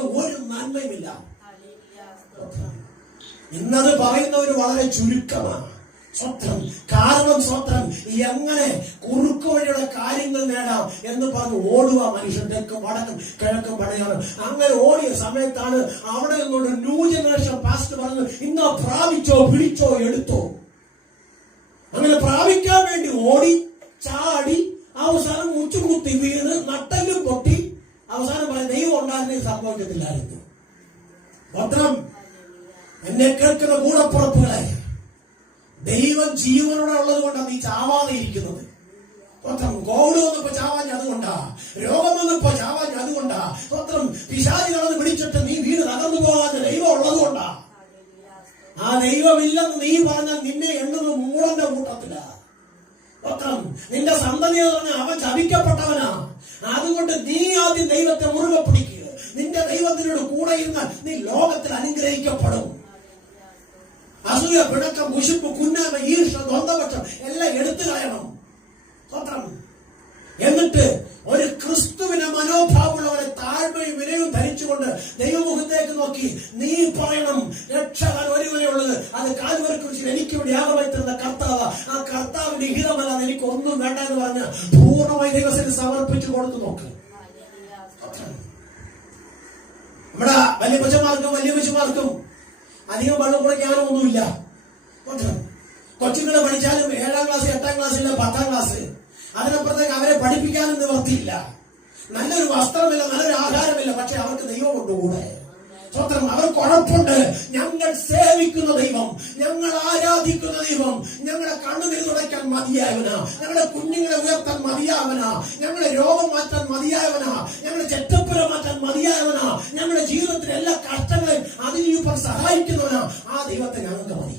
നിനക്ക് ഒരു നന്മയുമില്ല. ഇന്നത് പറയുന്നവര് വളരെ ചുരുക്കമാണ്. സ്വത്രം. കാരണം സ്വത്രം എങ്ങനെ കുറുക്ക് വഴിയുടെ കാര്യങ്ങൾ നേടാം എന്ന് പറഞ്ഞ് ഓടുക മനുഷ്യൻ. തെക്കും വടക്കും കിഴക്കും പടയാണ്. അങ്ങനെ ഓടിയ സമയത്താണ് അവിടെ നിന്നൊരു ന്യൂ ജനറേഷൻ പാസ്റ്റ് പറഞ്ഞു, ഇന്ന് പ്രാപിച്ചോ, പിടിച്ചോ, എടുത്തോ. അങ്ങനെ പ്രാപിക്കാൻ വേണ്ടി ഓടി ചാടി അവസാനം മുച്ചുകുത്തി വീണ് നട്ടലും പൊട്ടി അവസാനം പറയാൻ ദൈവം ഉണ്ടായിരുന്നെങ്കിൽ സംഭവിക്കത്തില്ലായിരുന്നു. സ്വത്രം. എന്നെ കേൾക്കുന്ന കൂടപ്പുറപ്പുകളെ, ദൈവം ജീവനോടെ ഉള്ളത് കൊണ്ടാണ് നീ ചാവാതെ ഇരിക്കുന്നത്. സ്വത്രം. കോവിഡ് വന്നപ്പോ ചാവാഞ്ഞ അതുകൊണ്ടാ, രോഗം വന്നപ്പോ ചാവാഞ്ഞ അതുകൊണ്ടാ. സ്വത്രം. പിശാചികളെന്ന് വിളിച്ചിട്ട് നീ വീട് തകർന്നു പോകാൻ ദൈവം ഉള്ളത് കൊണ്ടാ. ആ ദൈവമില്ലെന്ന് നീ പറഞ്ഞാൽ നിന്നെ എണ്ണുന്നത് മൂളന്റെ കൂട്ടത്തില. സ്വത്രം. നിന്റെ സന്തതി എന്ന് പറഞ്ഞാൽ അവൻ ശപിക്കപ്പെട്ടവനാ. അതുകൊണ്ട് നീ ആദ്യം ദൈവത്തെ മുറുകെ പിടിക്കുക. നിന്റെ ദൈവത്തിനോട് കൂടെ ഇരുന്നാൽ നീ ലോകത്തിൽ അനുഗ്രഹിക്കപ്പെടും. അസൂയ, പിണക്കം, കുശുമ്പ്, കുന്നാമ, ഈർഷ, ദ്വന്ദ്വപക്ഷം എല്ലാം എടുത്തു കളയണം. സ്വത്രം. എന്നിട്ട് ഒരു ക്രിസ്തുവിനെ മനോഭാവമുള്ളവരെ താഴ്മയും വിനയവും ധരിച്ചുകൊണ്ട് ദൈവമുഖത്തേക്ക് നോക്കി നീ പറയണം, രക്ഷകൻ ഒരുവനെ ഉള്ളത്, അത് കാൽവരി കുരിശിൽ എനിക്ക് വേണ്ടി യാഗമായി തരുന്ന കർത്താവ്. ആ കർത്താവിന്റെ ഹിതമല്ലാതെ എനിക്ക് ഒന്നും വേണ്ട എന്ന് പറഞ്ഞ് പൂർണ്ണമായി ദൈവത്തിന് സമർപ്പിച്ചു കൊടുത്തു നോക്ക്. നമ്മുടെ വലിയപ്പച്ചമാർക്കും വലിയപ്പച്ചമാർക്കും അധികം വെള്ളം കുറയ്ക്കാനൊന്നുമില്ല. കൊച്ചുങ്ങളെ പഠിച്ചാലും 7ാം ക്ലാസ്, 8ാം ക്ലാസ്സില്ല, 10ാം ക്ലാസ്, അതിനപ്പുറത്തേക്ക് അവരെ പഠിപ്പിക്കാനും നിവർത്തിയില്ല. നല്ലൊരു വസ്ത്രമില്ല, നല്ലൊരു ആഹാരമില്ല, പക്ഷെ അവർക്ക് ദൈവമുണ്ട് കൂടെ. സ്വത്രം. അവർക്ക് ഉറപ്പുണ്ട്, ഞങ്ങൾ സേവിക്കുന്ന ദൈവം, ഞങ്ങൾ ആരാധിക്കുന്ന ദൈവം ഞങ്ങളുടെ കണ്ണുനീർ തുടയ്ക്കാൻ മതിയായവനാ, ഞങ്ങളുടെ കുഞ്ഞുങ്ങളെ ഉയർത്താൻ മതിയായവനാ, ഞങ്ങളുടെ രോഗം മാറ്റാൻ മതിയായവനാ, ഞങ്ങളുടെ ചെറ്റപ്പുര മാറ്റാൻ മതിയായവനാ, ഞങ്ങളുടെ ജീവിതത്തിലെ എല്ലാ കഷ്ടങ്ങളെയും അതിജീവിപ്പാൻ സഹായിക്കുന്നവനാ. ആ ദൈവത്തെ ഞങ്ങൾക്ക് മതി.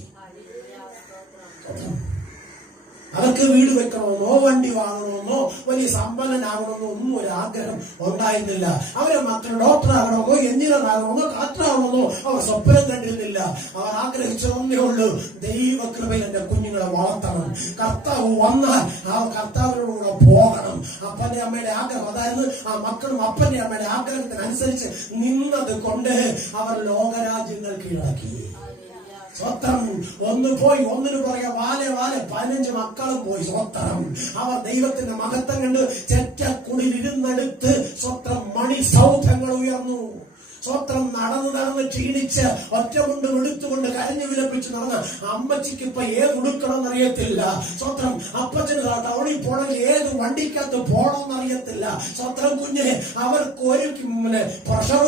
അവർക്ക് വീട് വെക്കണമെന്നോ വണ്ടി വാങ്ങണമെന്നോ വലിയ സമ്പന്നനാകണമെന്നോ ഒന്നും ഒരു ആഗ്രഹം ഉണ്ടായിരുന്നില്ല. അവരെ മക്കൾ ഡോക്ടറാകണമെന്നോ എഞ്ചിനീയർ ആകണമെന്നോ കളക്ടറാകണമെന്നോ അവർ സ്വപ്നം കണ്ടിരുന്നില്ല. അവർ ആഗ്രഹിച്ചതൊന്നേ ഉള്ളൂ, ദൈവകൃപയിൽ എന്റെ കുഞ്ഞുങ്ങളെ വളർത്തണം. കർത്താവ് വന്നാൽ ആ കർത്താവിനോടുകൂടെ പോകണം. അപ്പന്റെ അമ്മയുടെ ആഗ്രഹം അതായിരുന്നു. ആ മക്കളും അപ്പന്റെ അമ്മയുടെ ആഗ്രഹത്തിനനുസരിച്ച് നിന്നത് കൊണ്ട് അവർ ലോകരാജ്യങ്ങൾ കീഴടക്കി. സ്വത്രം. ഒന്ന് പോയി ഒന്നിനു പുറകെ വാലെ 15 മക്കളും പോയി. സ്വത്രം. അവർ ദൈവത്തിന്റെ മഹത്വം കണ്ട് ചെറ്റക്കുടിലിരുന്നെടുത്ത് സ്വത്രം മണിസൗധങ്ങൾ ഉയർന്നു. സ്വത്രം. നടന്ന് ക്ഷീണിച്ച് ഒറ്റമുണ്ട് എടുത്തുകൊണ്ട് കരഞ്ഞു വിലപ്പിച്ച് നടന്ന അമ്മച്ചിക്ക് ഇപ്പൊ ഏത് ഉടുക്കണമെന്ന് അറിയത്തില്ല. സ്വത്രം. അപ്പച്ചന് ടൗണിൽ പോണെങ്കിൽ ഏത് വണ്ടിക്കകത്ത് പോണമെന്ന് അറിയത്തില്ല. സ്വത്രം. കുഞ്ഞ് അവർക്ക് ഒരു പ്രഷർ